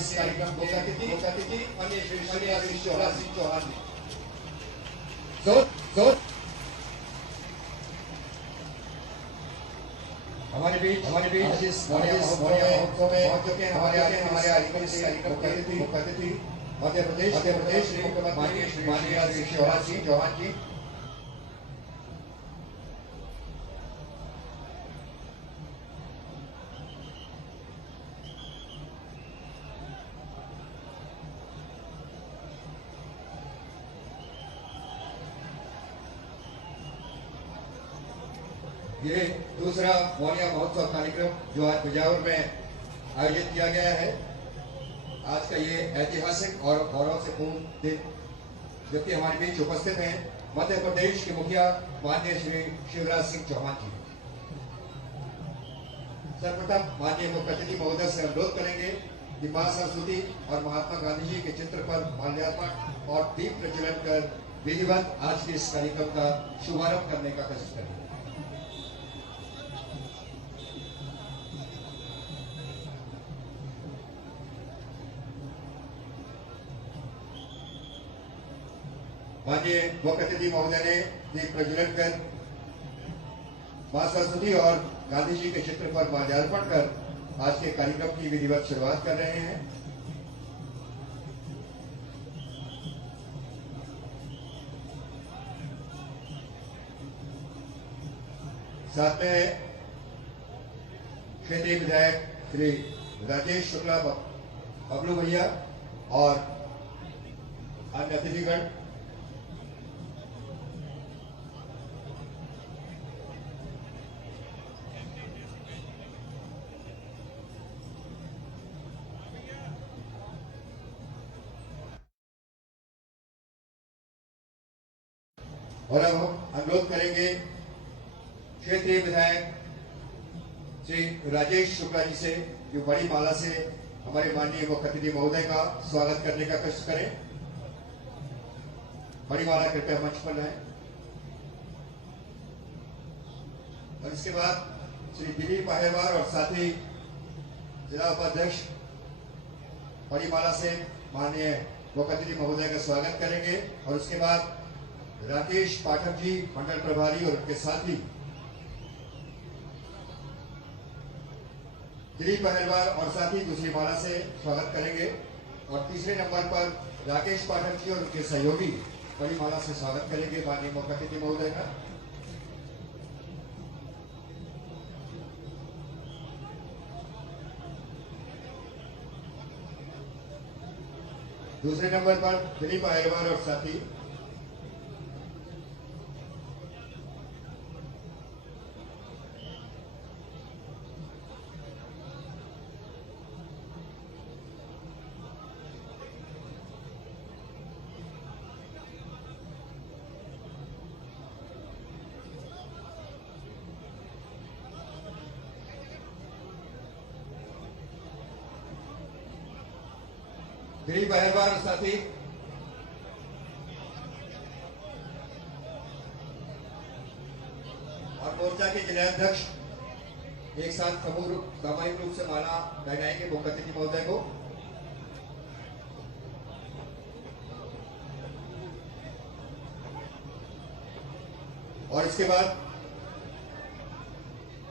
इस कार्यक्रम को अतिथि अन्य श्री शिवराज सिंह चौहान जी। हमारे बीच इस महोत्सव में पहुंच चुके हैं हमारे कार्यक्रम के अतिथि मध्य प्रदेश श्री मुख्यमंत्री श्री शिवराज सिंह चौहान जी। ये दूसरा मौर्या महोत्सव कार्यक्रम जो आज बिजावर में आयोजित किया गया है। आज का ये ऐतिहासिक और गौरव से पूर्ण दिन, जबकि हमारे बीच उपस्थित हैं मध्य प्रदेश के मुखिया माननीय श्री शिवराज सिंह चौहान जी। सर्वप्रथम माननीय मुख्य अतिथि महोदय से अनुरोध करेंगे कि मां सरस्वती और महात्मा गांधी जी के चित्र पर माल्यार्पण और दीप प्रज्वलन कर विधिवत आज के इस कार्यक्रम का शुभारंभ करने का कष्ट करें। माननीय मुख्य अतिथि महोदय ने दीप प्रज्वलन कर मां सरस्वती और गांधी जी के चित्र पर माल्यार्पण कर आज के कार्यक्रम की विधिवत शुरुआत कर रहे हैं। साथ में क्षेत्रीय विधायक श्री राजेश शुक्ला बबलू भैया और अन्य अतिथिगण। और अब हम अनुरोध करेंगे क्षेत्रीय विधायक श्री राजेश शुक्ला जी से जो बड़ी माला से हमारे माननीय मुख्य अतिथि महोदय का स्वागत करने का कष्ट करें। बड़ी माला कृपया मंच पर लाएं। और इसके बाद श्री दिलीप अहिरवार और साथी जिला उपाध्यक्ष बड़ी माला से माननीय मुख्य अतिथि महोदय का स्वागत करेंगे। और उसके बाद राकेश पाठक जी मंडल प्रभारी और उनके साथी दिलीप अहिरवार और साथी दूसरी माला से स्वागत करेंगे। और तीसरे नंबर पर राकेश पाठक जी और उनके सहयोगी बड़ी माला से स्वागत करेंगे माननीय मुख्य अतिथि महोदय का। दूसरे नंबर पर दिलीप अहिरवार और साथी दिलीप अहिरवार साथी और मोर्चा के जिलाध्यक्ष एक साथ सामूहिक रूप से माला पहनाएंगे मुख्य अतिथि महोदय को। और इसके बाद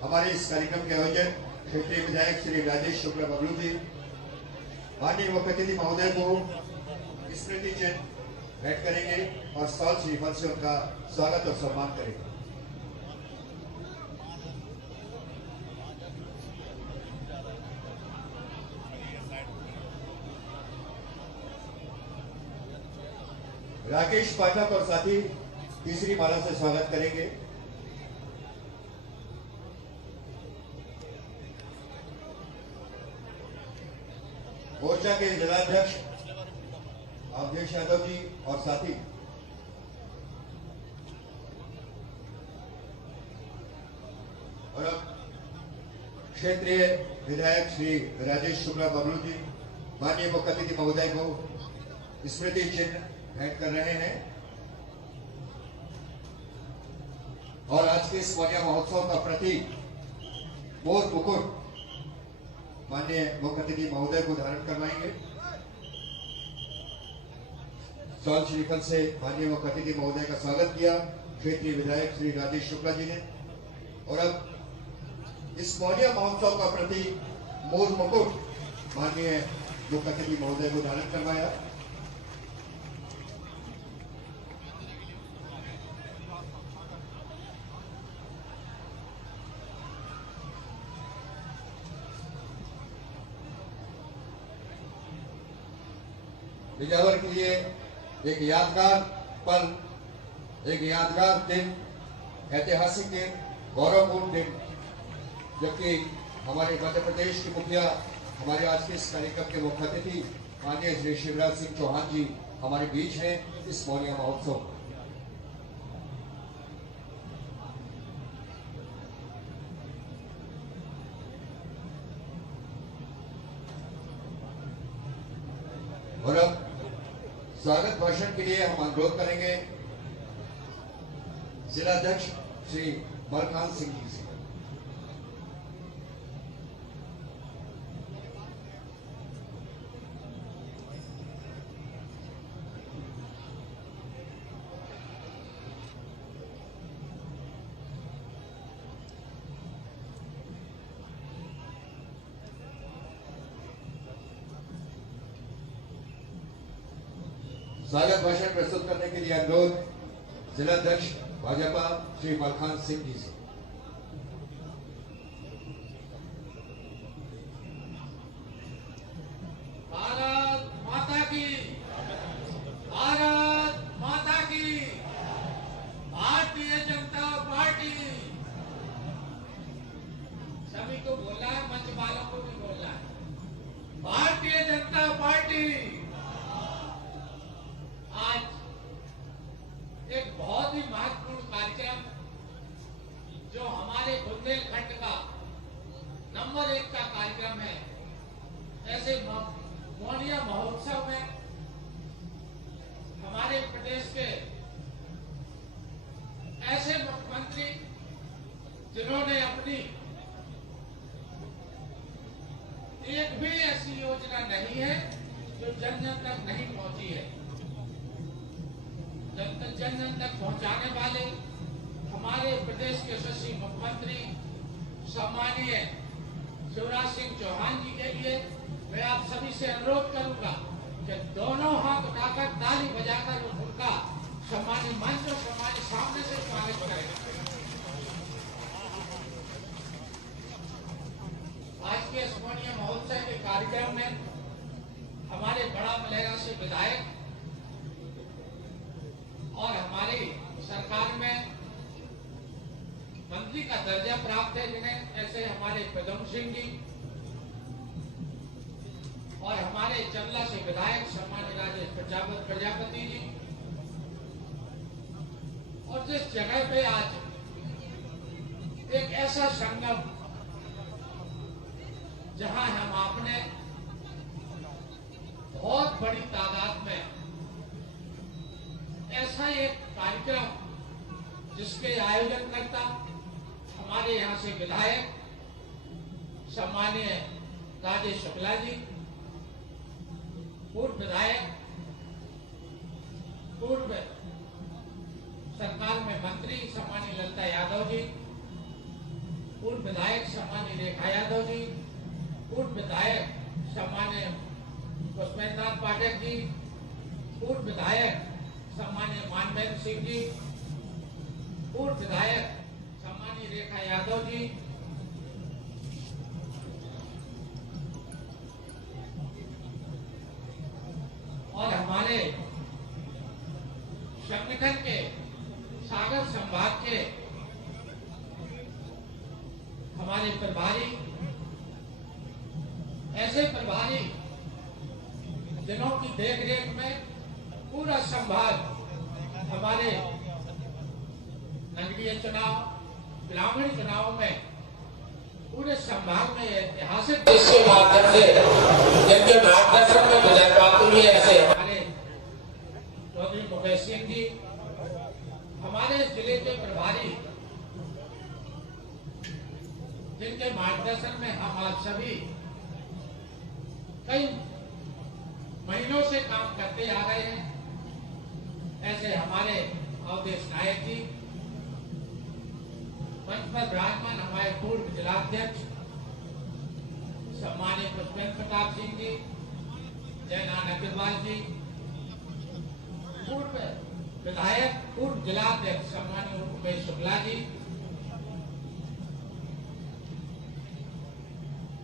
हमारे इस कार्यक्रम के आयोजक क्षेत्रीय विधायक श्री राजेश शुक्ला बबलू जी माननीय मुख्य अतिथि महोदय को स्मृति चिन्ह भेंट करेंगे और स्टॉल श्रीफल से उनका स्वागत और सम्मान करेंगे। राकेश पाठक और साथी तीसरी माला से स्वागत करेंगे। मोर्चा के जिलाध्यक्ष अवधेश यादव जी और साथी और अब क्षेत्रीय विधायक श्री राजेश शुक्ला बबलू जी माननीय मुख्य अतिथि महोदय को स्मृति चिन्ह भेंट कर रहे हैं। और आज के इस मौर्या महोत्सव का प्रतीक मोर मुकुट माननीय मुख्य अतिथि महोदय को धारण करवाएंगे। शॉल श्रीफल से माननीय मुख्य अतिथि महोदय का स्वागत किया क्षेत्रीय विधायक श्री राजेश शुक्ला जी ने। और अब इस मौर्य महोत्सव का प्रतीक मोर मुकुट माननीय मुख्य अतिथि महोदय को धारण करवाया। बिजावर के लिए एक यादगार पल, एक यादगार दिन, ऐतिहासिक दिन, गौरवपूर्ण दिन, जबकि हमारे मध्य प्रदेश के मुखिया, हमारे आज के इस कार्यक्रम के मुख्य अतिथि माननीय श्री शिवराज सिंह चौहान जी हमारे बीच हैं इस मौर्य महोत्सव। और अब स्वागत भाषण के लिए हम अनुरोध करेंगे जिलाध्यक्ष श्री मलखान सिंह जी से। स्वागत भाषण प्रस्तुत करने के लिए अनुरोध जिलाध्यक्ष भाजपा श्री मलखान सिंह जी से। भारत माता की, भारत माता की, भारतीय जनता पार्टी। सभी को बोलना है, मंच वालों को भी बोलना है। भारतीय जनता पार्टी आज एक बहुत ही महत्वपूर्ण कार्यक्रम जो हमारे बुंदेलखंड का नंबर 1 का कार्यक्रम है, ऐसे मौर्य महोत्सव में हमारे प्रदेश के ऐसे मुख्यमंत्री जिन्होंने अपनी एक भी ऐसी योजना नहीं है जो जन जन तक नहीं पहुंची है। जन जन तक पहुंचाने वाले हमारे प्रदेश के यशस्वी मुख्यमंत्री सम्मानीय शिवराज सिंह चौहान जी के लिए मैं आप सभी से अनुरोध करूंगा कि दोनों हाथ उठाकर ताली बजाकर उनका सम्मानित मंच और सम्मानित सामने से स्वागत करें। आज के मौर्य महोत्सव के कार्यक्रम में हमारे बड़ा मलेरा से विधायक और हमारी सरकार में मंत्री का दर्जा प्राप्त है जिन्हें, ऐसे हमारे पदम सिंह जी और हमारे चंदला से विधायक सम्मानित राजेश प्रजापति जी। और जिस जगह पे आज एक ऐसा संगम जहां हम आपने बहुत बड़ी तादाद में ऐसा एक कार्यक्रम जिसके आयोजन करता हमारे यहाँ से विधायक सम्मानीय राजेश शुक्ला जी, पूर्व विधायक, पूर्व सरकार में मंत्री सम्मानीय ललिता यादव जी, पूर्व विधायक सम्मानीय रेखा यादव जी, पूर्व विधायक सम्मानीय पुष्पेंद्र पाठक जी, पूर्व विधायक सम्मानीय मानवेंद्र सिंह जी, पूर्व विधायक सम्मानीय रेखा यादव जी, और हमारे संगठन के सागर संभाग के हमारे प्रभारी, ऐसे प्रभारी जिन्हों की देखरेख में पूरा संभाग हमारे नगरीय चुनाव, ग्रामीण चुनाव में पूरे संभाग में ऐतिहासिक के माध्यम से जिनके मार्गदर्शन में गुजर पाती हुई ऐसे हमारे चौधरी मुकेश सिंह जी, हमारे जिले के प्रभारी जिनके मार्गदर्शन में हम आज सभी काम करते आ रहे हैं, ऐसे हमारे अवधेश नायक जी, मंच पर विराजमान हमारे पूर्व जिलाध्यक्ष सम्मानित पुष्पेंद्र प्रताप सिंह जी, जयनारायण अग्रवाल जी, पूर्व विधायक पूर्व जिलाध्यक्ष सम्मानित उमेश शुक्ला जी,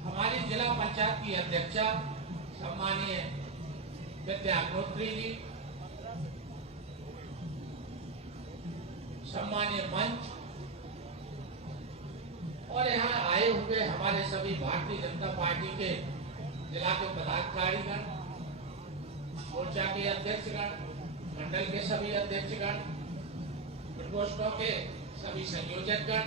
हमारी जिला पंचायत की अध्यक्षा सम्मानीय विद्या अग्निहोत्री जी, सम्मानीय मंच और यहाँ आए हुए हमारे सभी भारतीय जनता पार्टी के जिला के पदाधिकारीगण, मोर्चा के अध्यक्षगण, मंडल के सभी अध्यक्षगण, प्रकोष्ठों के सभी संयोजकगण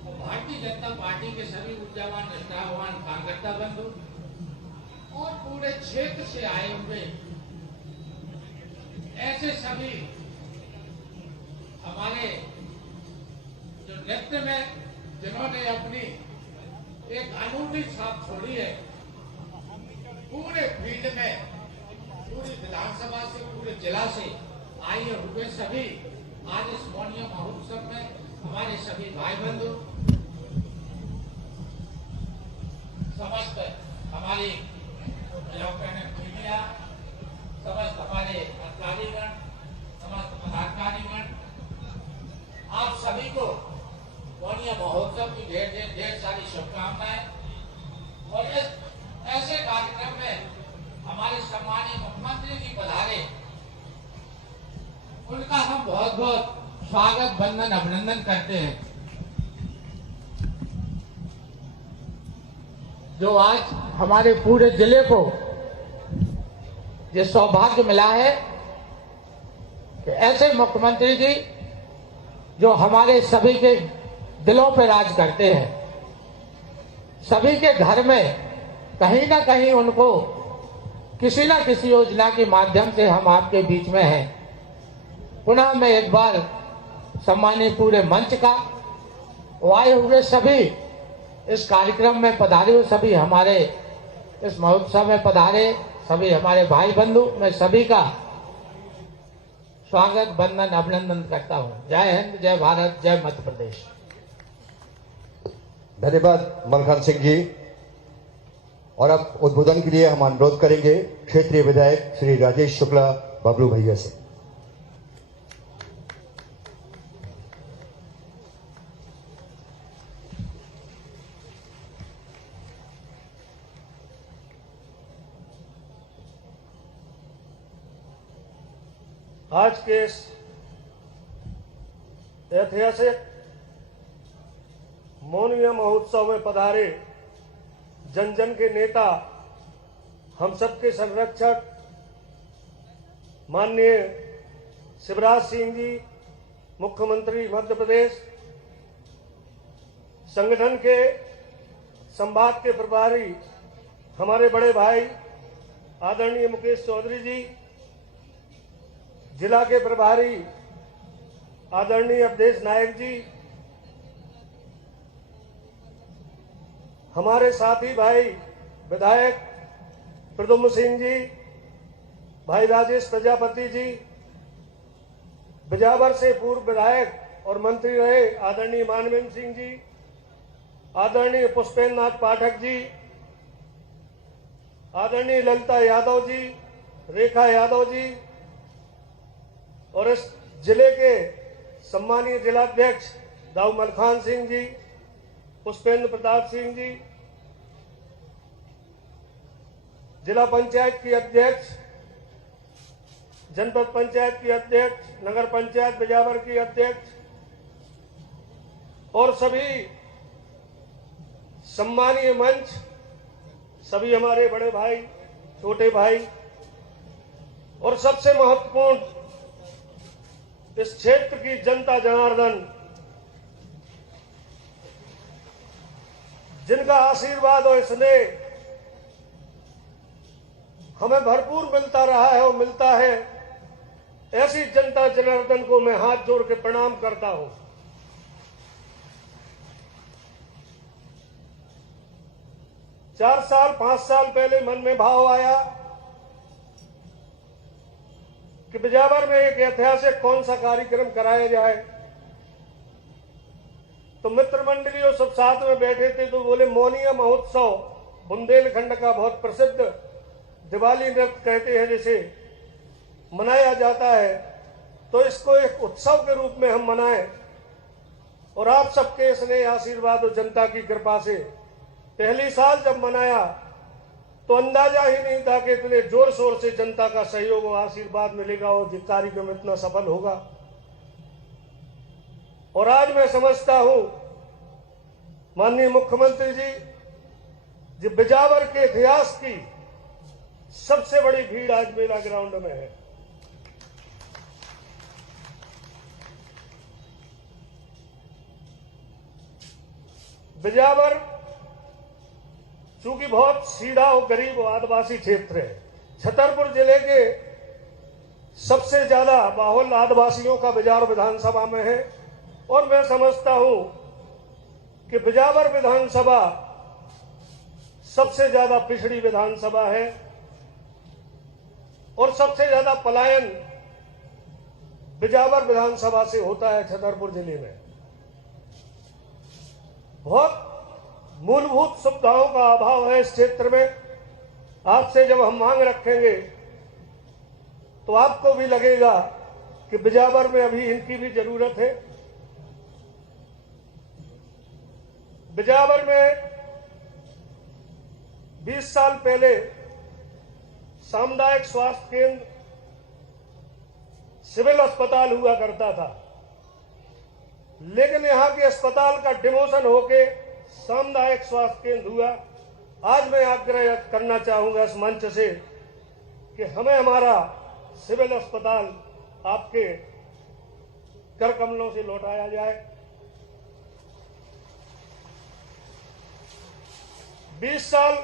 और भारतीय जनता पार्टी के सभी ऊर्जावान निष्ठावान कार्यकर्ता बंधु और पूरे क्षेत्र से आए हुए ऐसे सभी हमारे जो नृत्य में जिन्होंने अपनी एक अनूठी छाप छोड़ी है, पूरे फील्ड में, पूरी विधानसभा से, पूरे जिला से आए हुए सभी आज इस मौनी महोत्सव में हमारे सभी भाई बंधु, समस्त हमारी इलेक्ट्रॉनिक मीडिया, समस्त हमारे अधिकारीगण, समस्त पदाधिकारीगण, आप सभी को मौनी महोत्सव की ढेर सारी शुभकामनाएं। और इस ऐसे कार्यक्रम में हमारे सम्मानीय मुख्यमंत्री जी पधारे, उनका हम बहुत बहुत स्वागत, वंदन, अभिनंदन करते हैं। जो आज हमारे पूरे जिले को ये सौभाग्य मिला है कि ऐसे मुख्यमंत्री जी जो हमारे सभी के दिलों पर राज करते हैं, सभी के घर में कहीं ना कहीं उनको किसी न किसी योजना के माध्यम से हम आपके बीच में हैं। पुनः मैं एक बार सम्मानित पूरे मंच का, आए हुए सभी इस कार्यक्रम में पधारे हुए सभी हमारे इस महोत्सव में पधारे सभी हमारे भाई बंधु, मैं सभी का स्वागत, वंदन, अभिनंदन करता हूं। जय हिंद, जय भारत, जय मध्य प्रदेश। धन्यवाद मलखान सिंह जी। और अब उद्बोधन के लिए हम अनुरोध करेंगे क्षेत्रीय विधायक श्री राजेश शुक्ला बबलू भैया से। आज के इस ऐतिहासिक मौनी महोत्सव में पधारे जन जन के नेता, हम सबके संरक्षक माननीय शिवराज सिंह जी, मुख्यमंत्री मध्य प्रदेश, संगठन के संभाग के प्रभारी हमारे बड़े भाई आदरणीय मुकेश चौधरी जी, जिला के प्रभारी आदरणीय अवधेश नायक जी, हमारे साथी भाई विधायक प्रद्युम्न सिंह जी, भाई राजेश प्रजापति जी, बिजावर से पूर्व विधायक और मंत्री रहे आदरणीय मानवेंद्र सिंह जी, आदरणीय पुष्पेंद्र नाथ पाठक जी, आदरणीय ललिता यादव जी, रेखा यादव जी, और इस जिले के सम्मानीय जिलाध्यक्ष दाऊ मलखान सिंह जी, पुष्पेंद्र प्रताप सिंह जी, जिला पंचायत की अध्यक्ष, जनपद पंचायत की अध्यक्ष, नगर पंचायत बिजावर की अध्यक्ष और सभी सम्मानीय मंच, सभी हमारे बड़े भाई, छोटे भाई और सबसे महत्वपूर्ण इस क्षेत्र की जनता जनार्दन, जिनका आशीर्वाद और स्नेह हमें भरपूर मिलता रहा है और मिलता है, ऐसी जनता जनार्दन को मैं हाथ जोड़ के प्रणाम करता हूं। चार साल 5 साल पहले मन में भाव आया कि बिजावर में एक ऐतिहासिक कौन सा कार्यक्रम कराया जाए। तो मित्र मंडलियों सब साथ में बैठे थे तो बोले मोनिया महोत्सव बुंदेलखंड का बहुत प्रसिद्ध दिवाली नृत्य कहते हैं जिसे मनाया जाता है, तो इसको एक उत्सव के रूप में हम मनाएं और आप सबके स्नेह आशीर्वाद और जनता की कृपा से पहली साल जब मनाया तो अंदाजा ही नहीं था कि इतने जोर शोर से जनता का सहयोग और आशीर्वाद मिलेगा और ये कार्यक्रम इतना सफल होगा। और आज मैं समझता हूं माननीय मुख्यमंत्री जी बिजावर के इतिहास की सबसे बड़ी भीड़ आज मेला ग्राउंड में है। बिजावर चूंकि बहुत सीधा और गरीब और आदिवासी क्षेत्र है, छतरपुर जिले के सबसे ज्यादा बाहुल आदिवासियों का बिजावर विधानसभा में है और मैं समझता हूं कि बिजावर विधानसभा सबसे ज्यादा पिछड़ी विधानसभा है और सबसे ज्यादा पलायन बिजावर विधानसभा से होता है। छतरपुर जिले में बहुत मूलभूत सुविधाओं का अभाव है इस क्षेत्र में। आपसे जब हम मांग रखेंगे तो आपको भी लगेगा कि बिजावर में अभी इनकी भी जरूरत है। बिजावर में 20 साल पहले सामुदायिक स्वास्थ्य केंद्र सिविल अस्पताल हुआ करता था, लेकिन यहां के अस्पताल का डिमोशन होके सामुदायिक स्वास्थ्य केंद्र हुआ। आज मैं आग्रह करना चाहूंगा इस मंच से कि हमें हमारा सिविल अस्पताल आपके कर कमलों से लौटाया जाए। 20 साल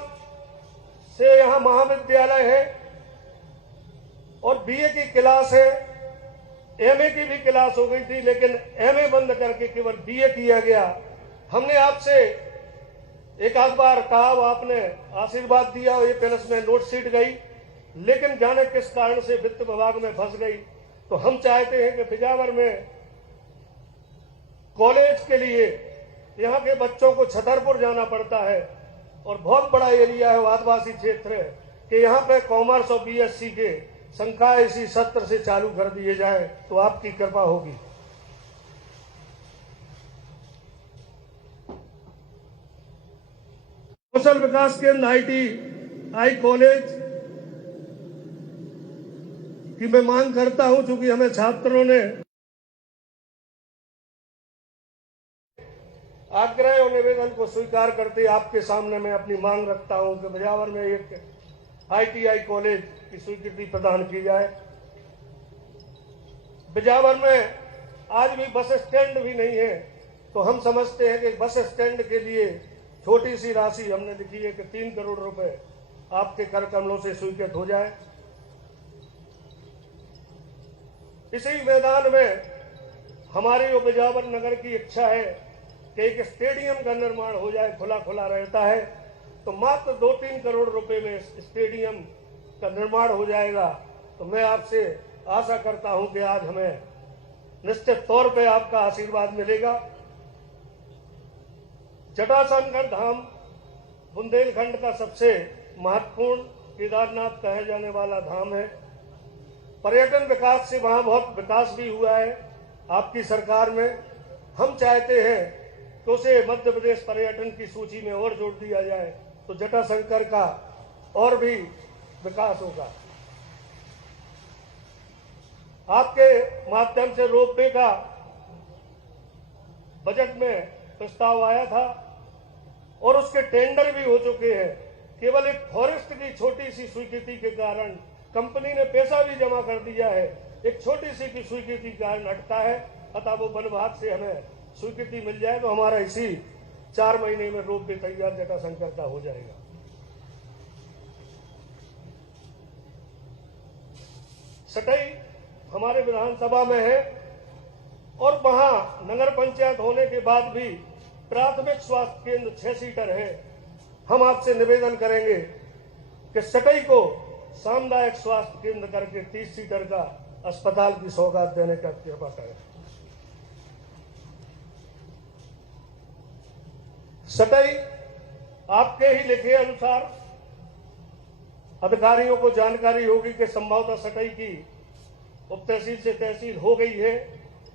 से यहां महाविद्यालय है और बीए की क्लास है, एमए की भी क्लास हो गई थी, लेकिन एमए बंद करके केवल बीए किया गया। हमने आपसे एक आध बार कहा, आपने आशीर्वाद दिया और ये प्लस में नोट शीट गई, लेकिन जाने किस कारण से वित्त विभाग में फंस गई। तो हम चाहते हैं कि बिजावर में कॉलेज के लिए यहाँ के बच्चों को छतरपुर जाना पड़ता है और बहुत बड़ा एरिया है, आदिवासी क्षेत्र है, कि यहाँ पे कॉमर्स और बीएससी के संख्या इसी सत्र से चालू कर दिए जाए तो आपकी कृपा होगी। कौशल विकास केंद्र ITI कॉलेज की मैं मांग करता हूं, चूंकि हमें छात्रों ने आग्रह और निवेदन को स्वीकार करते आपके सामने मैं अपनी मांग रखता हूं कि बिजावर में एक ITI कॉलेज की स्वीकृति प्रदान की जाए। बिजावर में आज भी बस स्टैंड भी नहीं है, तो हम समझते हैं कि बस स्टैंड के लिए छोटी सी राशि हमने लिखी है कि 3 करोड़ रुपए आपके कर कमलों से स्वीकृत हो जाए। इसी मैदान में हमारी जो बिजावर नगर की इच्छा है कि एक स्टेडियम का निर्माण हो जाए, खुला खुला रहता है, तो मात्र 2-3 करोड़ रुपए में स्टेडियम का निर्माण हो जाएगा। तो मैं आपसे आशा करता हूं कि आज हमें निश्चित तौर पे आपका आशीर्वाद मिलेगा। जटाशंकर धाम बुंदेलखंड का सबसे महत्वपूर्ण केदारनाथ कहे जाने वाला धाम है। पर्यटन विकास से वहां बहुत विकास भी हुआ है आपकी सरकार में। हम चाहते हैं कि उसे मध्य प्रदेश पर्यटन की सूची में और जोड़ दिया जाए तो जटाशंकर का और भी विकास होगा। आपके माध्यम से रोपवे का बजट में प्रस्ताव आया था और उसके टेंडर भी हो चुके हैं। केवल एक फॉरेस्ट की छोटी सी स्वीकृति के कारण कंपनी ने पैसा भी जमा कर दिया है, एक छोटी सी की स्वीकृति के कारण अटका है। अतः वो वन विभाग से हमें स्वीकृति मिल जाए तो हमारा इसी 4 महीने में रोपवे तैयार जटाशंकर का हो जाएगा। सटई हमारे विधानसभा में है और वहां नगर पंचायत होने के बाद भी प्राथमिक स्वास्थ्य केंद्र 6 सीटर है। हम आपसे निवेदन करेंगे कि सटई को सामुदायिक स्वास्थ्य केंद्र करके 30 सीटर का अस्पताल की सौगात देने का कृपा करें। सटई आपके ही लिखे अनुसार अधिकारियों को जानकारी होगी कि संभवतः सटई की उप तहसील से तहसील हो गई है,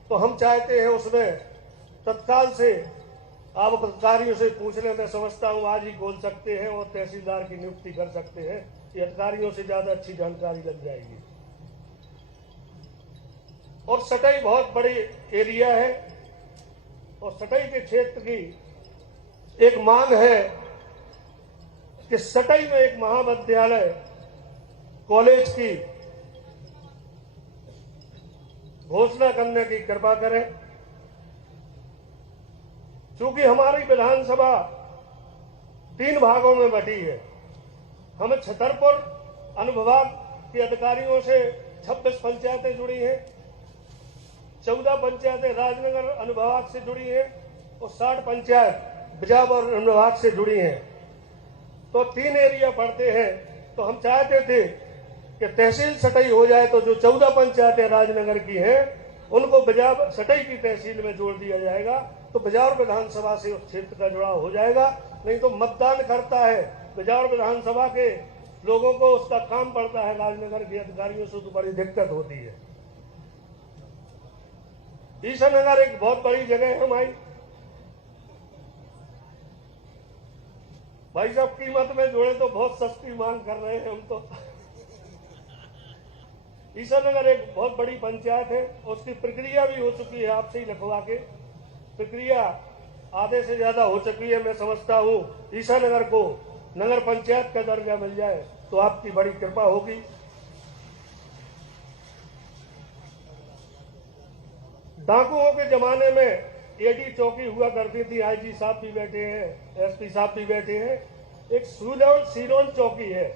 तो हम चाहते हैं उसमें तत्काल से आप अधिकारियों से पूछ लें। मैं समझता हूं आज ही खोल सकते हैं और तहसीलदार की नियुक्ति कर सकते हैं। ये अधिकारियों से ज्यादा अच्छी जानकारी लग जाएगी। और सटई बहुत बड़ी एरिया है और सटई के क्षेत्र की एक मांग है कि सटई में एक महाविद्यालय कॉलेज की घोषणा करने की कृपा करें। चूंकि हमारी विधानसभा 3 भागों में बटी है, हमें छतरपुर अनुविभाग के अधिकारियों से 26 पंचायतें जुड़ी हैं, 14 पंचायतें राजनगर अनुविभाग से जुड़ी हैं और 60 पंचायत बिजावर अनुविभाग से जुड़ी हैं। तो 3 एरिया पड़ते हैं। तो हम चाहते थे कि तहसील सटई हो जाए तो जो 14 पंचायतें राजनगर की हैं उनको बिजावर सटई की तहसील में जोड़ दिया जाएगा, तो बिजावर विधानसभा से उस क्षेत्र का जुड़ाव हो जाएगा। नहीं तो मतदान करता है बिजावर विधानसभा के लोगों को, उसका काम पड़ता है राजनगर के अधिकारियों से, तो बड़ी दिक्कत होती है। ईसानगर एक बहुत बड़ी जगह है हमारी। भाई साहब कीमत में जोड़े तो बहुत सस्ती मांग कर रहे हैं हम तो। ईसानगर एक बहुत बड़ी पंचायत है, उसकी प्रक्रिया भी हो चुकी है, आपसे ही लिखवा के प्रक्रिया आधे से ज्यादा हो चुकी है। मैं समझता हूं ईसानगर को नगर पंचायत का दर्जा मिल जाए तो आपकी बड़ी कृपा होगी। डाकुओं के जमाने में एडी चौकी हुआ करती थी, आईजी साहब भी बैठे हैं, एसपी साहब भी बैठे हैं। एक सीलोन चौकी है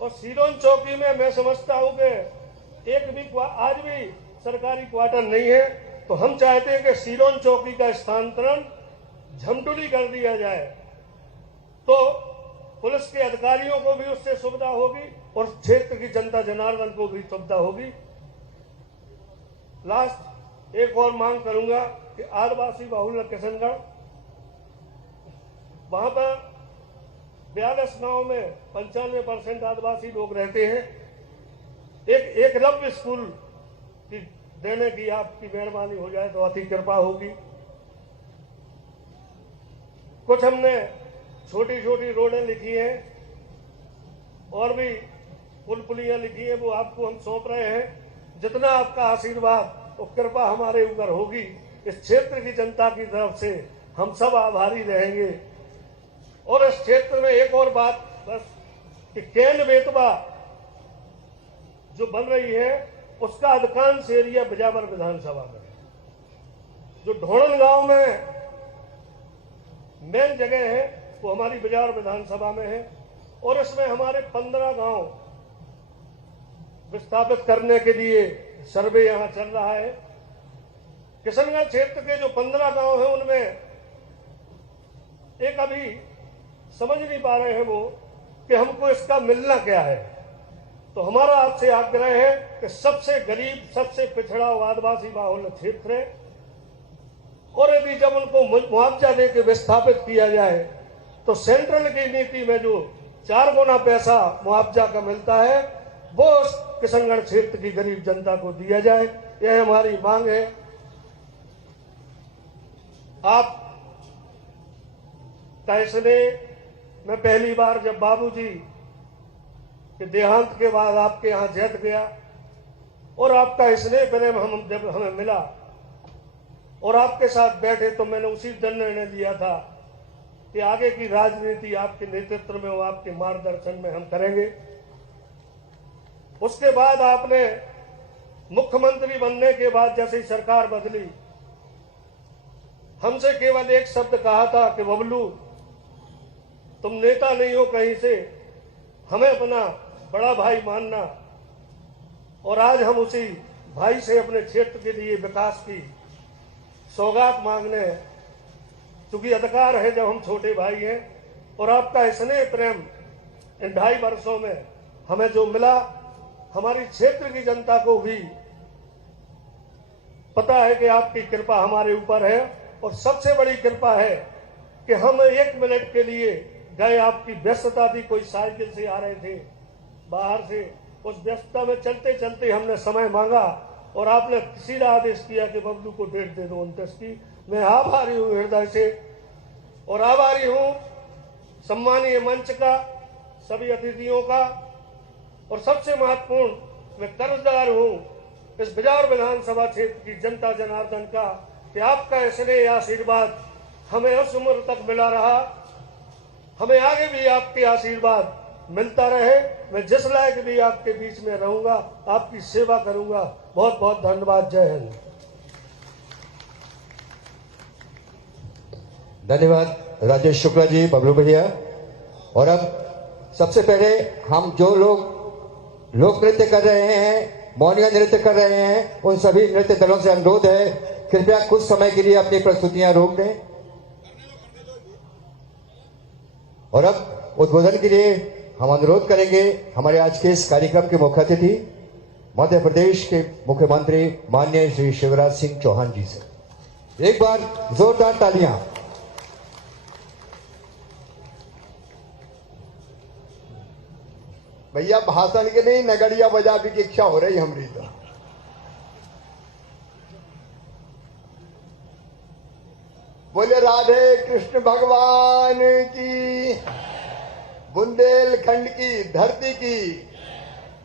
और सीलोन चौकी में मैं समझता हूं कि एक भी आज भी सरकारी क्वार्टर नहीं है। तो हम चाहते हैं कि सीलोन चौकी का स्थानांतरण झमटुली कर दिया जाए, तो पुलिस के अधिकारियों को भी उससे सुविधा होगी और क्षेत्र की जनता जनार्दन को भी सुविधा होगी। लास्ट एक और मांग करूंगा कि आदिवासी बहुल किशनगढ़, वहां पर 42 गांव में 95% आदिवासी लोग रहते हैं। एक एकलव्य स्कूल की देने की आपकी मेहरबानी हो जाए तो अति कृपा होगी। कुछ हमने छोटी छोटी रोडें लिखी हैं और भी पुल पुलियां लिखी हैं, वो आपको हम सौंप रहे हैं। जितना आपका आशीर्वाद और कृपा हमारे ऊपर होगी, इस क्षेत्र की जनता की तरफ से हम सब आभारी रहेंगे। और इस क्षेत्र में एक और बात बस कि केन बेतवा जो बन रही है उसका अधिकांश एरिया बिजावर विधानसभा में है। जो ढोड़न गांव में मेन जगह है वो हमारी बिजावर विधानसभा में है और इसमें हमारे 15 गांव विस्थापित करने के लिए सर्वे यहां चल रहा है। किशनगढ़ क्षेत्र के जो 15 गांव हैं उनमें एक अभी समझ नहीं पा रहे हैं वो कि हमको इसका मिलना क्या है। तो हमारा आपसे आग्रह है कि सबसे गरीब, सबसे पिछड़ा आदिवासी बाहुल क्षेत्र है और यदि जब उनको मुआवजा देकर विस्थापित किया जाए तो सेंट्रल की नीति में जो 4 गुना पैसा मुआवजा का मिलता है वो किशनगढ़ क्षेत्र की गरीब जनता को दिया जाए, यह हमारी मांग है। आप कैसने मैं पहली बार जब बाबूजी के देहांत के बाद आपके यहां जैत गया और आपका स्नेह प्रेम जब हमें मिला और आपके साथ बैठे तो मैंने उसी दिन निर्णय लिया था कि आगे की राजनीति आपके नेतृत्व में और आपके मार्गदर्शन में हम करेंगे। उसके बाद आपने मुख्यमंत्री बनने के बाद जैसे ही सरकार बदली, हमसे केवल एक शब्द कहा था कि बबलू तुम नेता नहीं हो कहीं से, हमें अपना बड़ा भाई मानना। और आज हम उसी भाई से अपने क्षेत्र के लिए विकास की सौगात मांगने, क्योंकि अधिकार है जब हम छोटे भाई हैं और आपका स्नेह प्रेम इन 2.5 वर्षों में हमें जो मिला, हमारी क्षेत्र की जनता को भी पता है कि आपकी कृपा हमारे ऊपर है, और सबसे बड़ी कृपा है कि हम 1 मिनट के लिए गए, आपकी व्यस्तता थी, कोई साइकिल से आ रहे थे बाहर से, उस व्यस्तता में चलते चलते हमने समय मांगा और आपने सीधा आदेश किया कि बबलू को डेट दे दो 29 की। मैं आभारी हूं हृदय से, और आभारी हूं सम्मानीय मंच का, सभी अतिथियों का, और सबसे महत्वपूर्ण मैं कर्जदार हूं इस बिजौर विधानसभा क्षेत्र की जनता जनार्दन का कि आपका स्नेह आशीर्वाद हमें उस उम्र तक मिला रहा, हमें आगे भी आपके आशीर्वाद मिलता रहे। मैं जिस लायक भी आपके बीच में रहूंगा, आपकी सेवा करूंगा। बहुत बहुत धन्यवाद। जय हिंद। धन्यवाद राजेश शुक्ला जी, बबलू भैया। और अब सबसे पहले हम जो लोग लोक नृत्य कर रहे हैं, मोनिया नृत्य कर रहे हैं, उन सभी नृत्य दलों से अनुरोध है कृपया कुछ समय के लिए अपनी प्रस्तुतियां रोक दें। और अब उद्बोधन के लिए हम अनुरोध करेंगे हमारे आज के इस कार्यक्रम के मुख्य अतिथि मध्य प्रदेश के मुख्यमंत्री माननीय श्री शिवराज सिंह चौहान जी से। एक बार जोरदार तालियां। भैया भाषण के नहीं, नगड़िया बजाबी की इच्छा हो रही हमारी तो। बोले राधे कृष्ण भगवान की, बुंदेलखंड की धरती की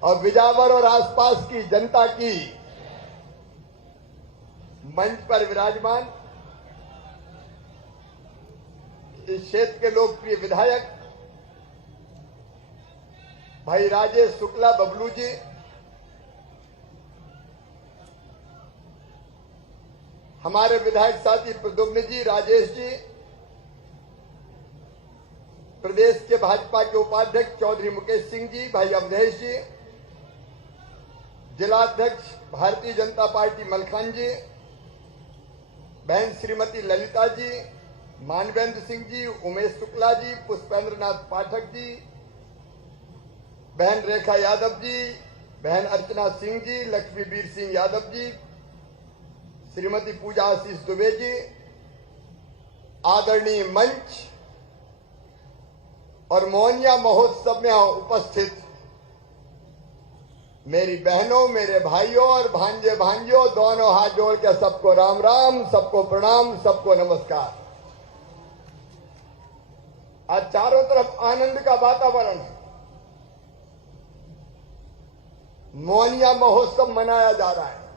और बिजावर और आसपास की जनता की। मंच पर विराजमान इस क्षेत्र के लोकप्रिय विधायक भाई राजेश शुक्ला बबलू जी, हमारे विधायक साथी प्रद्युम्न जी, राजेश जी, प्रदेश के भाजपा के उपाध्यक्ष चौधरी मुकेश सिंह जी, भाई अवधेश जी, जिलाध्यक्ष भारतीय जनता पार्टी मलखान जी, बहन श्रीमती ललिता जी, मानवेंद्र सिंह जी, उमेश शुक्ला जी, पुष्पेंद्र नाथ पाठक जी, बहन रेखा यादव जी, बहन अर्चना सिंह जी, लक्ष्मीवीर सिंह यादव जी, श्रीमती पूजा आशीष दुबे जी, आदरणीय मंच और मोहनिया महोत्सव में उपस्थित मेरी बहनों, मेरे भाइयों और भांजे भांजियों, दोनों हाथ जोड़ के सबको राम राम, सबको प्रणाम, सबको नमस्कार। आज चारों तरफ आनंद का वातावरण है। मोहनिया महोत्सव मनाया जा रहा है।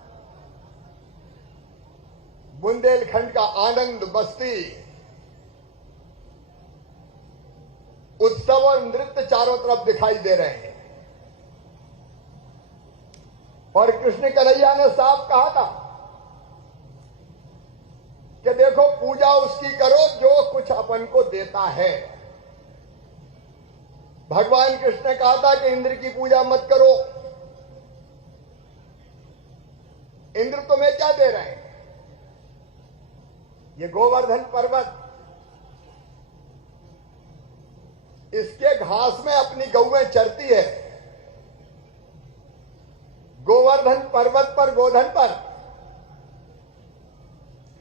बुंदेलखंड का आनंद मस्ती, उत्सव और नृत्य चारों तरफ दिखाई दे रहे हैं। और कृष्ण कन्हैया ने साफ कहा था कि देखो पूजा उसकी करो जो कुछ अपन को देता है। भगवान कृष्ण ने कहा था कि इंद्र की पूजा मत करो। इंद्र तुम्हें क्या दे रहे हैं? ये गोवर्धन पर्वत, इसके घास में अपनी गौएं चरती है। गोवर्धन पर्वत पर, गोधन पर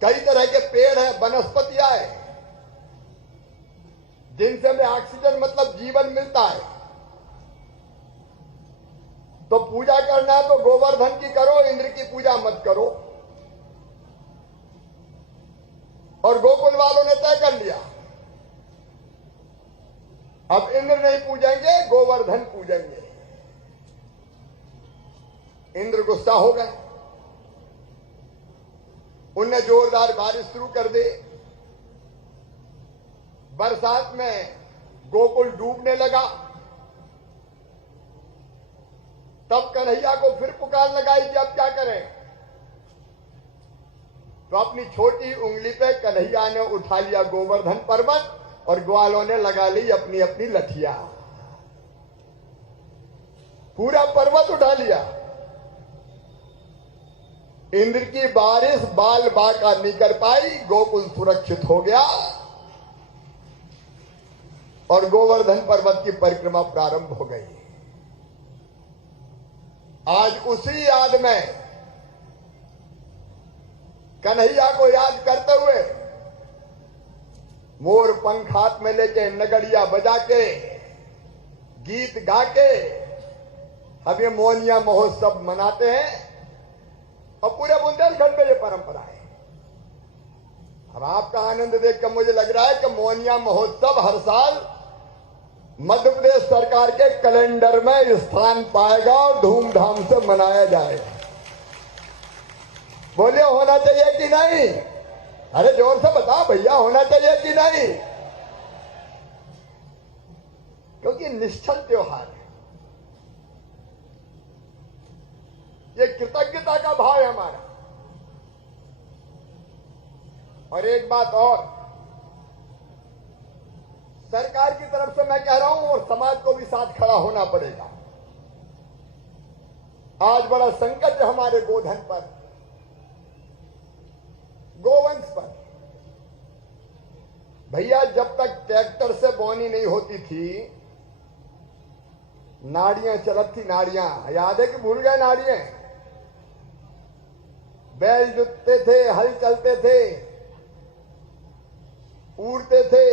कई तरह के पेड़ हैं, वनस्पतियां हैं, जिनसे हमें ऑक्सीजन मतलब जीवन मिलता है। तो पूजा करना है तो गोवर्धन की करो, इंद्र की पूजा मत करो। और गोकुल वालों ने तय कर लिया, अब इंद्र नहीं पूजेंगे, गोवर्धन पूजेंगे। इंद्र गुस्सा हो गए, उनने जोरदार बारिश शुरू कर दी। बरसात में गोकुल डूबने लगा। तब कन्हैया को फिर पुकार लगाई कि अब क्या करें। तो अपनी छोटी उंगली पे कन्हैया ने उठा लिया गोवर्धन पर्वत और ग्वालों ने लगा ली अपनी अपनी लठिया। पूरा पर्वत उठा लिया। इंद्र की बारिश बाल बांका नहीं कर पाई, गोकुल सुरक्षित हो गया और गोवर्धन पर्वत की परिक्रमा प्रारंभ हो गई। आज उसी याद में कन्हैया को याद करते हुए मोर पंख हाथ में लेके नगड़िया बजा के गीत गा के हम ये मोहनिया महोत्सव मनाते हैं और पूरे बुंदेलखंड में ये परंपरा है। अब आपका आनंद देखकर मुझे लग रहा है कि मोहनिया महोत्सव हर साल मध्य प्रदेश सरकार के कैलेंडर में स्थान पाएगा और धूमधाम से मनाया जाएगा। बोलिए होना चाहिए कि नहीं? अरे जोर से बताओ भैया, होना चाहिए कि नहीं? क्योंकि निश्चल त्योहार है, ये कृतज्ञता का भाव है हमारा। और एक बात और, सरकार की तरफ से मैं कह रहा हूं और समाज को भी साथ खड़ा होना पड़ेगा। आज बड़ा संकट है हमारे गोधन पर, गोवंश पर। भैया जब तक ट्रैक्टर से बोनी नहीं होती थी, नाड़ियां चलत थी, नाड़ियां याद है कि भूल गए? नाड़ियां, बैल जुतते थे, हल चलते थे, उड़ते थे।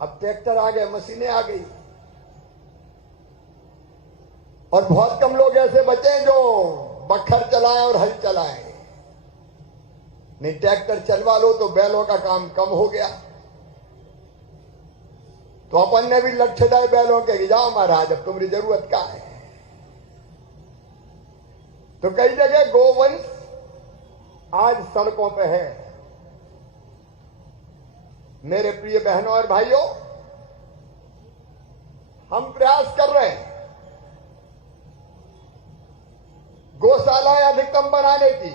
अब ट्रैक्टर आ गए, मशीनें आ गई और बहुत कम लोग ऐसे बचे जो बखर चलाएं और हल चलाएं। नहीं, ट्रैक्टर चलवा लो तो बैलों का काम कम हो गया। तो अपन ने भी लठ दाए बैलों के कि जाओ महाराज, अब तुम्हारी जरूरत क्या है। तो कई जगह गोवंश आज सड़कों पे है। मेरे प्रिय बहनों और भाइयों, हम प्रयास कर रहे हैं गौशालाएं अधिकतम बनाने की,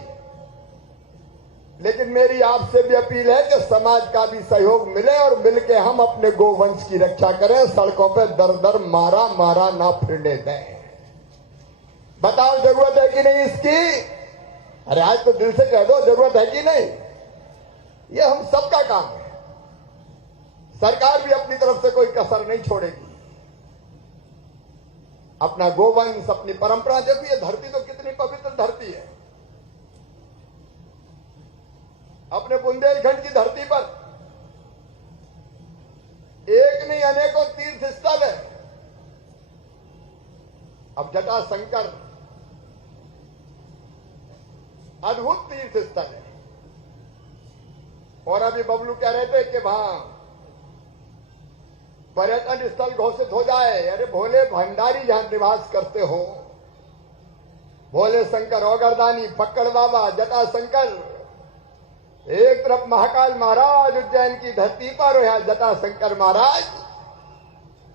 लेकिन मेरी आपसे भी अपील है कि समाज का भी सहयोग मिले और मिलके हम अपने गोवंश की रक्षा करें। सड़कों पे दर दर मारा मारा ना फिरने दें। बताओ जरूरत है कि नहीं इसकी? अरे आज तो दिल से कह दो, जरूरत है कि नहीं? ये हम सबका काम है। सरकार भी अपनी तरफ से कोई कसर नहीं छोड़ेगी। अपना गोवंश, अपनी परंपरा, देखो ये धरती तो कितनी पवित्र धरती है। अपने बुंदेलखंड की धरती पर एक नहीं अनेकों तीर्थ स्थल है। अब जटाशंकर अद्भुत तीर्थ स्थल है। और अभी बबलू कह रहे थे कि वहां पर्यटन स्थल घोषित हो जाए। अरे भोले भंडारी जहां निवास करते हो, भोले शंकर, औगरदानी, फक्कड़ बाबा, जटाशंकर, एक तरफ महाकाल महाराज उज्जैन की धरती पर, यहां जटाशंकर महाराज,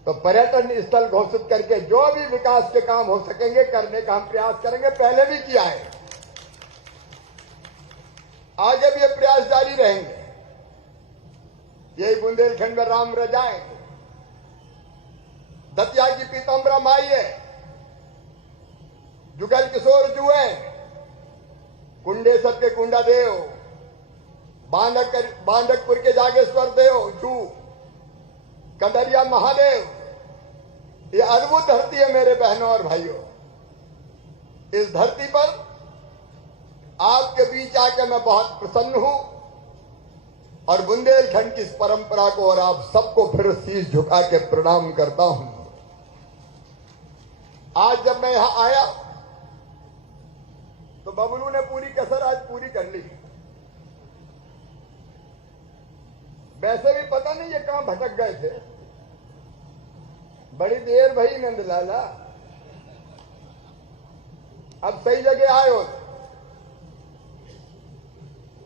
तो पर्यटन स्थल घोषित करके जो भी विकास के काम हो सकेंगे करने का हम प्रयास करेंगे। पहले भी किया है, आगे भी ये प्रयास जारी रहेंगे। यही बुंदेलखंड में राम रजाएं, दतिया की पीताम्बरा माई है, जुगल किशोर जुए, कुंडेसर के कुंडा देव, बांधकपुर के जागेश्वर देव जू, कंदरिया महादेव, ये अद्भुत धरती है मेरे बहनों और भाइयों। इस धरती पर आपके बीच आके मैं बहुत प्रसन्न हूं और बुंदेलखंड की इस परंपरा को और आप सबको फिर शीश झुका के प्रणाम करता हूं। आज जब मैं यहां आया तो बबलू ने पूरी कसर आज पूरी कर ली। वैसे भी पता नहीं ये कहां भटक गए थे, बड़ी देर भई नंदलाला, अब सही जगह आए हो।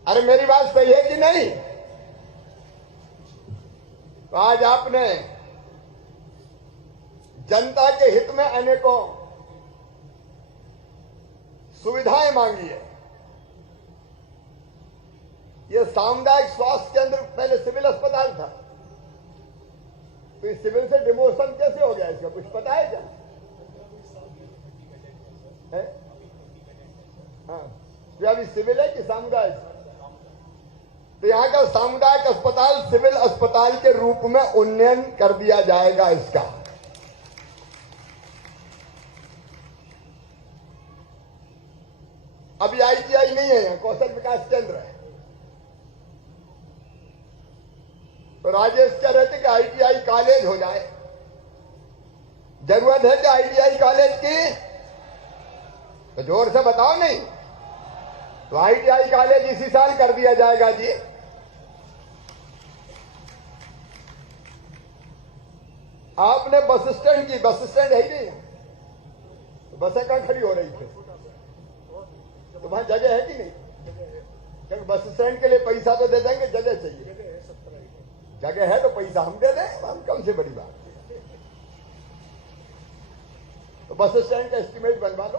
अरे मेरी बात सही है कि नहीं? तो आज आपने जनता के हित में अनेकों सुविधाएं मांगी है। ये सामुदायिक स्वास्थ्य केंद्र पहले सिविल अस्पताल था, तो इस सिविल से डिमोशन कैसे हो गया, इसका कुछ पता है क्या? हाँ, तो अभी सिविल है कि सामुदायिक? तो यहाँ का सामुदायिक अस्पताल सिविल अस्पताल के रूप में उन्नयन कर दिया जाएगा इसका। अभी ITI नहीं है यहाँ, कौशल विकास केंद्र है। तो राजेश कह रहे थे कि ITI कॉलेज हो जाए। जरूरत है कि ITI कॉलेज की? तो जोर से बताओ नहीं। तो ITI कॉलेज इसी साल कर दिया जाएगा जी। आपने बस स्टैंड की, बस स्टैंड है ही नहीं, तो बसें कहां खड़ी हो रही थी? तो वहां जगह है कि नहीं? क्योंकि बस स्टैंड के लिए पैसा तो दे देंगे, जगह चाहिए। जगह है तो पैसा हम दे दें, हम कौन सी बड़ी बात। तो बस स्टैंड का एस्टीमेट बनवा लो,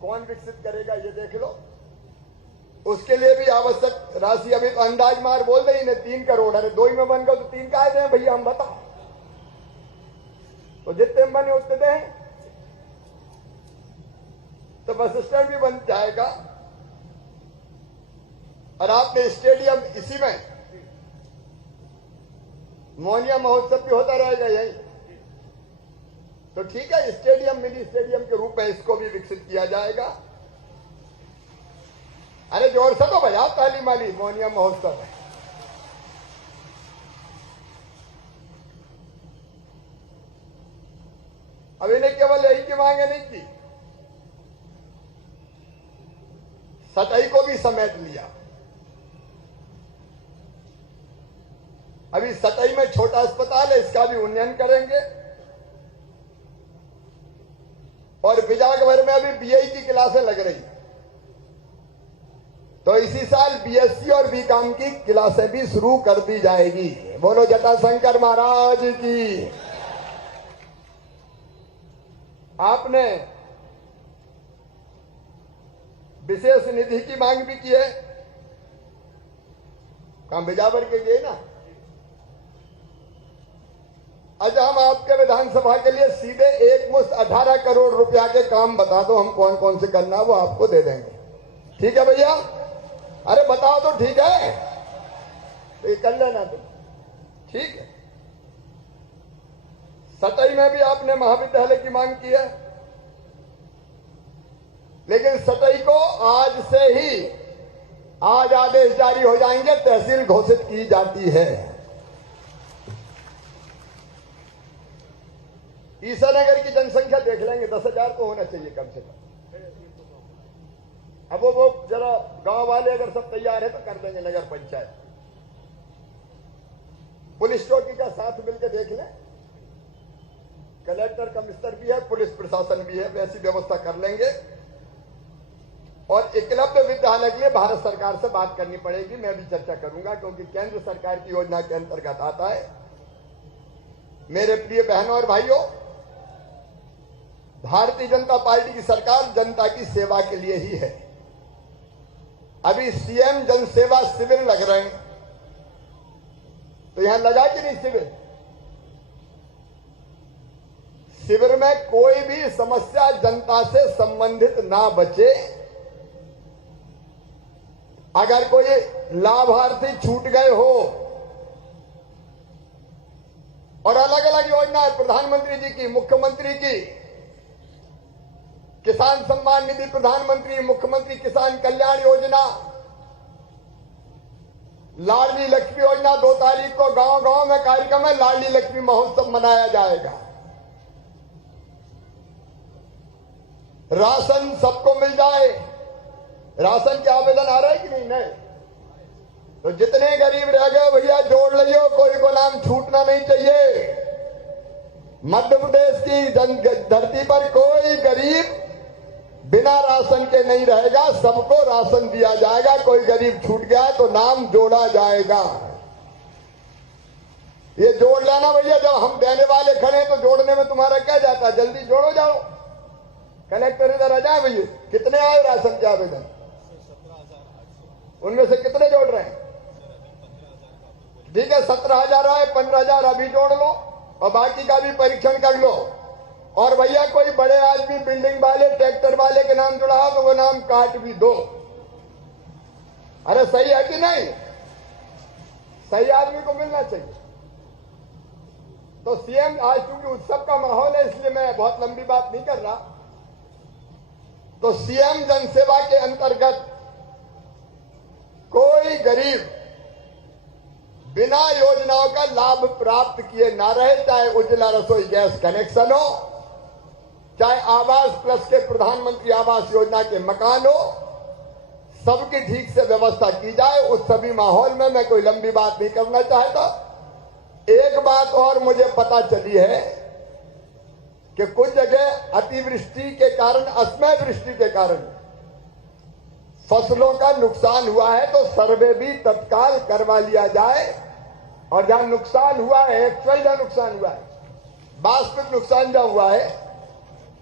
कौन विकसित करेगा ये देख लो। उसके लिए भी आवश्यक राशि अभी तो अंदाज मार बोल रही ने 3 करोड़। अरे 2 ही में बन गए तो 3 का दें भैया, हम बताओ। तो जितने में बने उतने दें, तो बस स्टैंड भी बन जाएगा। और आपने स्टेडियम, इसी में मोहनिया महोत्सव भी होता रहेगा यही, तो ठीक है, स्टेडियम मिनी स्टेडियम के रूप में इसको भी विकसित किया जाएगा। अरे जोर से तो बजाओ ताली माली, मोहनिया महोत्सव है। अब इन्हें केवल यही की मांगे नहीं की, सतही को भी समेट लिया। अभी सतही में छोटा अस्पताल है, इसका भी उन्नयन करेंगे। और बिजागभर में अभी BA की क्लासें लग रही, तो इसी साल BSc और BCom की क्लासें भी शुरू कर दी जाएगी। बोलो जटाशंकर महाराज की। आपने विशेष निधि की मांग भी की है, कहां? बिजावर के लिए ना। आज हम आपके विधानसभा के लिए सीधे एक मुश्त 18 करोड़ रुपया के काम बता दो, हम कौन कौन से करना है वो आपको दे देंगे। ठीक है भैया? अरे बताओ तो ठीक है, तो ये कर लेना तुम। ठीक है। सतही में भी आपने महाविद्यालय की मांग की है, लेकिन सतही को आज से ही, आज आदेश जारी हो जाएंगे, तहसील घोषित की जाती है। ईसानगर की जनसंख्या देख लेंगे, 10,000 तो होना चाहिए कम से कम। अब वो जरा गांव वाले अगर सब तैयार है तो कर देंगे नगर पंचायत। पुलिस चौकी का साथ मिलकर देख लें, कलेक्टर कमिश्नर भी है, पुलिस प्रशासन भी है, वैसी व्यवस्था कर लेंगे। और एकलव्य विद्यालय के लिए भारत सरकार से बात करनी पड़ेगी, मैं भी चर्चा करूंगा, क्योंकि केंद्र सरकार की योजना के अंतर्गत आता है। मेरे प्रिय बहनों और भाइयों, भारतीय जनता पार्टी की सरकार जनता की सेवा के लिए ही है। अभी CM जन सेवा शिविर लग रहे हैं, तो यहां लगा कि नहीं शिविर? शिविर में कोई भी समस्या जनता से संबंधित ना बचे। अगर कोई लाभार्थी छूट गए हो, और अलग अलग योजना है प्रधानमंत्री जी की, मुख्यमंत्री की, किसान सम्मान निधि प्रधानमंत्री, मुख्यमंत्री किसान कल्याण योजना, लाडली लक्ष्मी योजना। 2 तारीख को गांव गांव में कार्यक्रम है, लाडली लक्ष्मी महोत्सव मनाया जाएगा। राशन सबको मिल जाए। राशन के आवेदन आ रहा है कि नहीं? नहीं। तो जितने गरीब रह गए भैया जोड़ लियो, कोई को नाम छूटना नहीं चाहिए। मध्य प्रदेश की धरती पर कोई गरीब बिना राशन के नहीं रहेगा, सबको राशन दिया जाएगा। कोई गरीब छूट गया तो नाम जोड़ा जाएगा। ये जोड़ लेना भैया, जब हम देने वाले खड़े तो जोड़ने में तुम्हारा क्या जाता है? जल्दी जोड़ो जाओ। कलेक्टर इधर आ जाए भैया, कितने आए राशन के आवेदन? उनमें से कितने जोड़ रहे हैं? ठीक है, 17,000 आए, 15,000 अभी जोड़ लो और बाकी का भी परीक्षण कर लो। और भैया कोई बड़े आदमी, बिल्डिंग वाले, ट्रैक्टर वाले के नाम जुड़ा तो वो नाम काट भी दो। अरे सही है कि नहीं? सही आदमी को मिलना चाहिए। तो CM, आज चूंकि उत्सव का माहौल है इसलिए मैं बहुत लंबी बात नहीं कर रहा। तो सीएम जनसेवा के अंतर्गत कोई गरीब बिना योजनाओं का लाभ प्राप्त किए ना रहे, चाहे उज्ज्वला रसोई गैस कनेक्शन हो, चाहे आवास प्लस के प्रधानमंत्री आवास योजना के मकान हो, सबकी ठीक से व्यवस्था की जाए। उस सभी माहौल में मैं कोई लंबी बात नहीं करना चाहता। एक बात और मुझे पता चली है कि कुछ जगह अतिवृष्टि के कारण, असमय वृष्टि के कारण फसलों का नुकसान हुआ है, तो सर्वे भी तत्काल करवा लिया जाए और जहां नुकसान हुआ है, एक्चुअल जहां नुकसान हुआ है, वास्तविक नुकसान जहां हुआ है,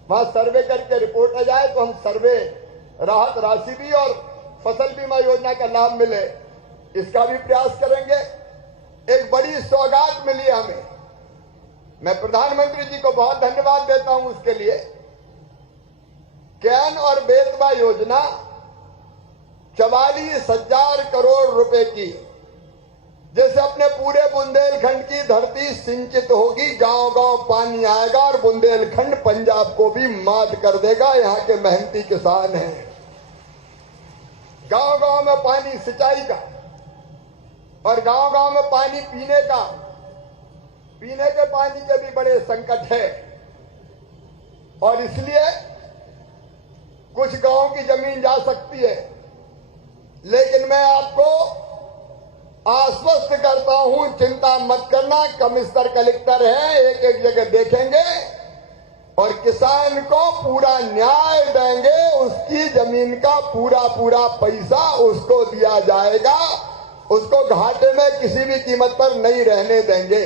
वहां सर्वे करके रिपोर्ट आ जाए तो हम सर्वे राहत राशि भी और फसल बीमा योजना का लाभ मिले, इसका भी प्रयास करेंगे। एक बड़ी सौगात मिली हमें, मैं प्रधानमंत्री जी को बहुत धन्यवाद देता हूं उसके लिए। कैन और बेतवा योजना 44,000 करोड़ रुपए की, जैसे अपने पूरे बुंदेलखंड की धरती सिंचित होगी, गांव गांव पानी आएगा और बुंदेलखंड पंजाब को भी मात कर देगा। यहाँ के मेहनती किसान हैं, गांव गांव में पानी सिंचाई का और गांव गांव में पानी पीने का, पीने के पानी के भी बड़े संकट है और इसलिए कुछ गांवों की जमीन जा सकती है, लेकिन मैं आपको आश्वस्त करता हूं, चिंता मत करना। कमिश्नर कलेक्टर है, एक एक जगह देखेंगे और किसान को पूरा न्याय देंगे। उसकी जमीन का पूरा पूरा पैसा उसको दिया जाएगा, उसको घाटे में किसी भी कीमत पर नहीं रहने देंगे।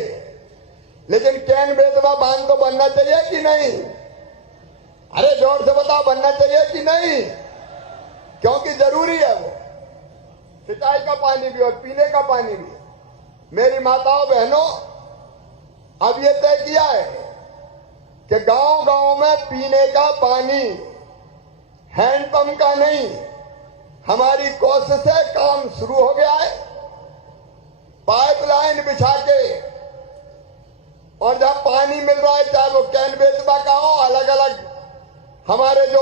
लेकिन कैन बेतवा बांध तो बनना चाहिए कि नहीं? अरे जोर से बताओ, बनना चाहिए कि नहीं? क्योंकि जरूरी है वो, सिंचाई का पानी भी और पीने का पानी भी। मेरी माताओं बहनों, अब ये तय किया है कि गांव गांव में पीने का पानी हैंडपंप का नहीं, हमारी कोशिश है, काम शुरू हो गया है। पाइपलाइन बिछा के और जहां पानी मिल रहा है, चाहे वो कैन बेतवा का हो, अलग अलग हमारे जो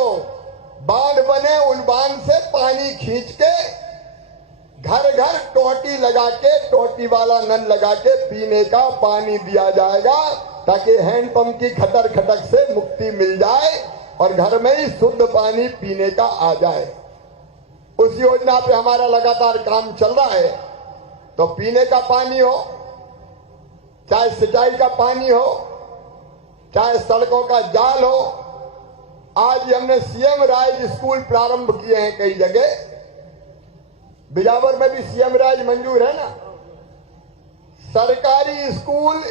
बांध बने, उन बांध से पानी खींच के घर घर टोटी लगा के, टोटी वाला नल लगा के पीने का पानी दिया जाएगा, ताकि हैंडपंप की खटर खटक से मुक्ति मिल जाए और घर में ही शुद्ध पानी पीने का आ जाए। उस योजना पे हमारा लगातार काम चल रहा है। तो पीने का पानी हो, चाहे सिंचाई का पानी हो, चाहे सड़कों का जाल हो। आज हमने सीएम राज स्कूल प्रारंभ किए हैं कई जगह, बिजावर में भी सीएम राज मंजूर है ना। सरकारी स्कूल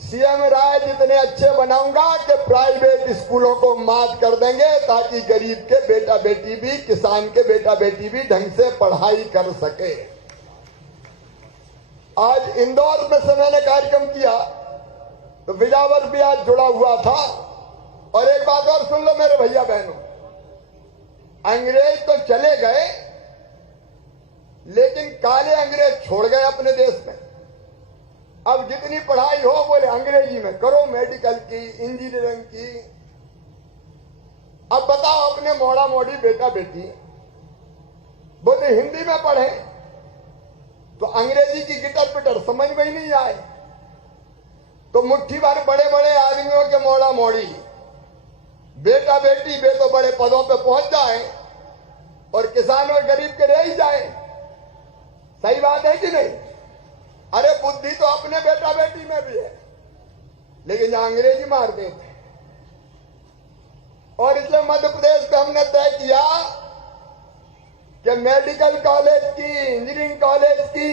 सीएम राज इतने अच्छे बनाऊंगा कि प्राइवेट स्कूलों को मात कर देंगे, ताकि गरीब के बेटा बेटी भी, किसान के बेटा बेटी भी ढंग से पढ़ाई कर सके। आज इंदौर में से मैंने कार्यक्रम किया तो बिजावर भी आज जुड़ा हुआ था। और एक बात और सुन लो मेरे भैया बहनों, अंग्रेज तो चले गए, लेकिन काले अंग्रेज छोड़ गए अपने देश में। अब जितनी पढ़ाई हो बोले अंग्रेजी में करो, मेडिकल की, इंजीनियरिंग की। अब बताओ, अपने मोड़ा मोड़ी बेटा बेटी बोले हिंदी में पढ़े तो अंग्रेजी की गिटर पिटर समझ में ही नहीं आए। तो मुट्ठी भर बड़े बड़े आदमियों के मोड़ा मोड़ी बेटा बेटी वे तो बड़े पदों पे पहुंच जाए और किसान और गरीब के रह ही जाए। सही बात है कि नहीं? अरे बुद्धि तो अपने बेटा बेटी में भी है, लेकिन जहां अंग्रेजी मार देते। और इसलिए मध्य प्रदेश में हमने तय किया कि मेडिकल कॉलेज की, इंजीनियरिंग कॉलेज की,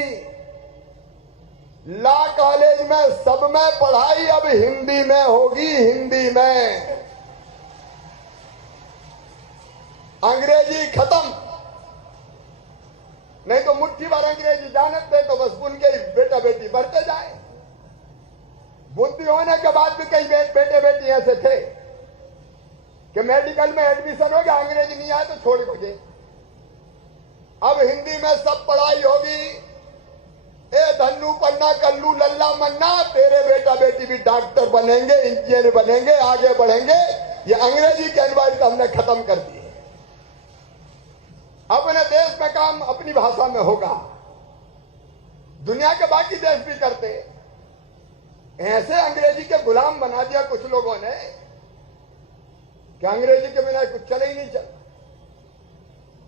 लॉ कॉलेज में, सब में पढ़ाई अब हिंदी में होगी, हिंदी में। अंग्रेजी खत्म। नहीं तो मुट्ठी भर अंग्रेजी जानते तो बस उनके बेटा बेटी बढ़ते जाए। बुद्धि होने के बाद भी कई बेटे बेटी ऐसे थे कि मेडिकल में एडमिशन हो गया, अंग्रेजी नहीं आए तो छोड़ दे। अब हिंदी में सब पढ़ाई होगी। ए धन्नू पन्ना कल्लू लल्ला मन्ना, तेरे बेटा बेटी भी डॉक्टर बनेंगे, इंजीनियर बनेंगे, आगे बढ़ेंगे। ये अंग्रेजी कैनवास तो हमने खत्म कर दिए। अपने देश में काम अपनी भाषा में होगा। दुनिया के बाकी देश भी करते। ऐसे अंग्रेजी के गुलाम बना दिया कुछ लोगों ने कि अंग्रेजी के बिना कुछ चले ही नहीं चल।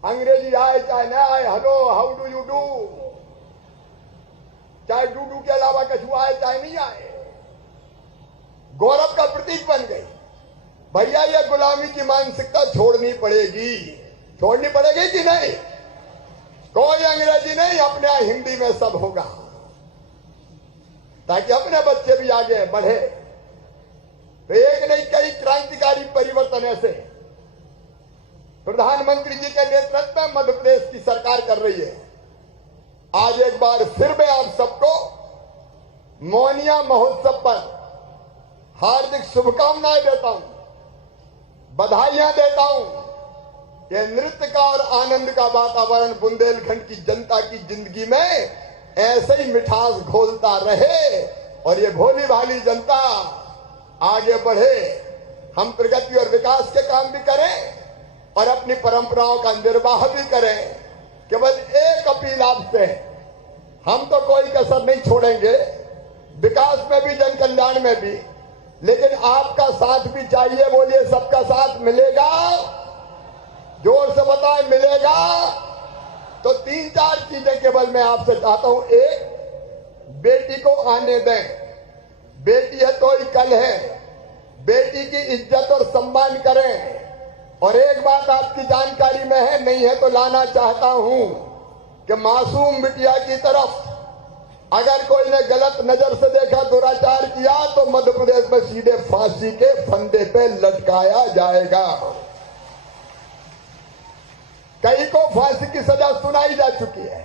अंग्रेजी आए चाहे ना आए, hello how do you do, चाहे डू के अलावा कछु आए चाहे नहीं आए, गौरव का प्रतीक बन गई। भैया ये गुलामी की मानसिकता छोड़नी पड़ेगी। छोड़नी पड़ेगी कि नहीं? कोई अंग्रेजी नहीं, अपने यहाँ हिंदी में सब होगा, ताकि अपने बच्चे भी आगे बढ़े। तो एक नहीं कई क्रांतिकारी परिवर्तन ऐसे प्रधानमंत्री जी के नेतृत्व में मध्य प्रदेश की सरकार कर रही है। आज एक बार फिर मैं आप सबको मोनिया महोत्सव पर हार्दिक शुभकामनाएं देता हूं, बधाइयां देता हूं। ये नृत्य का और आनंद का वातावरण बुंदेलखंड की जनता की जिंदगी में ऐसे ही मिठास घोलता रहे और ये भोली भाली जनता आगे बढ़े। हम प्रगति और विकास के काम भी करें और अपनी परंपराओं का निर्वाह भी करें। केवल एक अपील आपसे, हम तो कोई कसर नहीं छोड़ेंगे, विकास में भी जन कल्याण में भी, लेकिन आपका साथ भी चाहिए। बोलिए सबका साथ मिलेगा? जोर से बताएं, मिलेगा? तो 3-4 चीजें केवल मैं आपसे चाहता हूं। एक, बेटी को आने दें। बेटी है तो ही कल है। बेटी की इज्जत और सम्मान करें। और एक बात आपकी जानकारी में है, नहीं है तो लाना चाहता हूं कि मासूम बिटिया की तरफ अगर कोई ने गलत नजर से देखा, दुराचार किया, तो मध्य प्रदेश में सीधे फांसी के फंदे पे लटकाया जाएगा। कई को फांसी की सजा सुनाई जा चुकी है।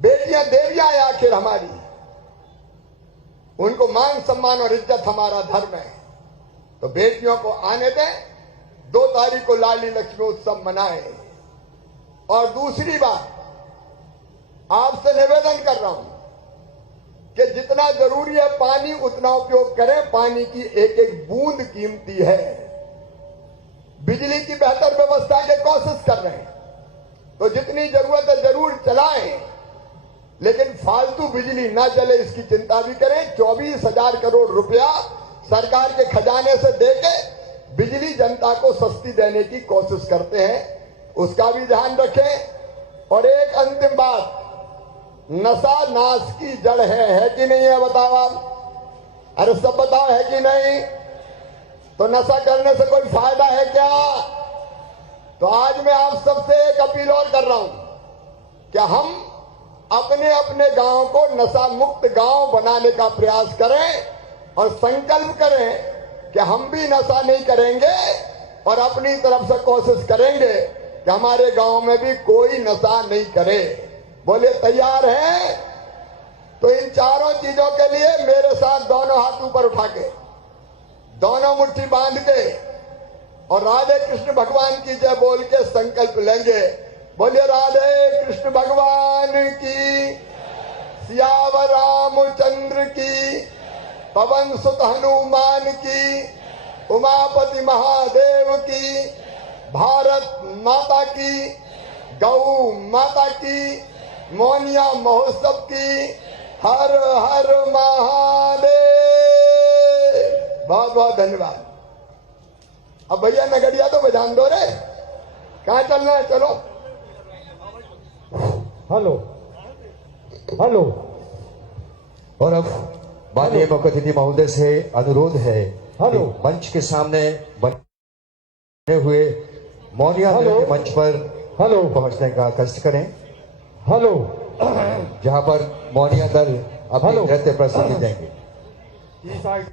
बेटियां देवियां हैं आखिर हमारी, उनको मान सम्मान और इज्जत हमारा धर्म है। तो बेटियों को आने दें। 2 तारीख को लाडली लक्ष्मी उत्सव मनाएं। और दूसरी बात, आपसे निवेदन कर रहा हूं कि जितना जरूरी है पानी उतना उपयोग करें। पानी की एक एक बूंद कीमती है। बिजली की बेहतर व्यवस्था की कोशिश कर रहे हैं, तो जितनी जरूरत है जरूर चलाएं, लेकिन फालतू बिजली ना चले इसकी चिंता भी करें। 24,000 करोड़ रुपया सरकार के खजाने से देके बिजली जनता को सस्ती देने की कोशिश करते हैं, उसका भी ध्यान रखें। और एक अंतिम बात, नशा नाश की जड़ है कि नहीं है? बताओ आप, अरे सब बताओ, है कि नहीं? तो नशा करने से कोई फायदा है क्या? तो आज मैं आप सबसे एक अपील और कर रहा हूं कि हम अपने अपने गांव को नशा मुक्त गांव बनाने का प्रयास करें और संकल्प करें कि हम भी नशा नहीं करेंगे और अपनी तरफ से कोशिश करेंगे कि हमारे गांव में भी कोई नशा नहीं करे। बोले तैयार हैं? तो इन चारों चीजों के लिए मेरे साथ दोनों हाथ ऊपर उठा के, दोनों मुट्ठी बांध के और राधे कृष्ण भगवान की जय बोल के संकल्प लेंगे। बोलिए राधे कृष्ण भगवान की, सियावर रामचंद्र की, पवन सुत हनुमान की, उमापति महादेव की, भारत माता की, गौ माता की, मोनिया महोत्सव की। हर हर महादेव। बहुत बहुत धन्यवाद। अब भैया नगरिया तो बजान दो रे, कहाँ चलना है? चलो। Hello hello. और अब माननीय मुख्य अतिथि महोदय से अनुरोध है, हेलो। कि मंच के सामने बने हुए मोनिया हेलो। के मंच पर हेलो पहुंचने का कष्ट करें, हेलो। जहां पर मोनिया दल अपनी हेलो। नृत्य प्रस्तुति देंगे। ई साइड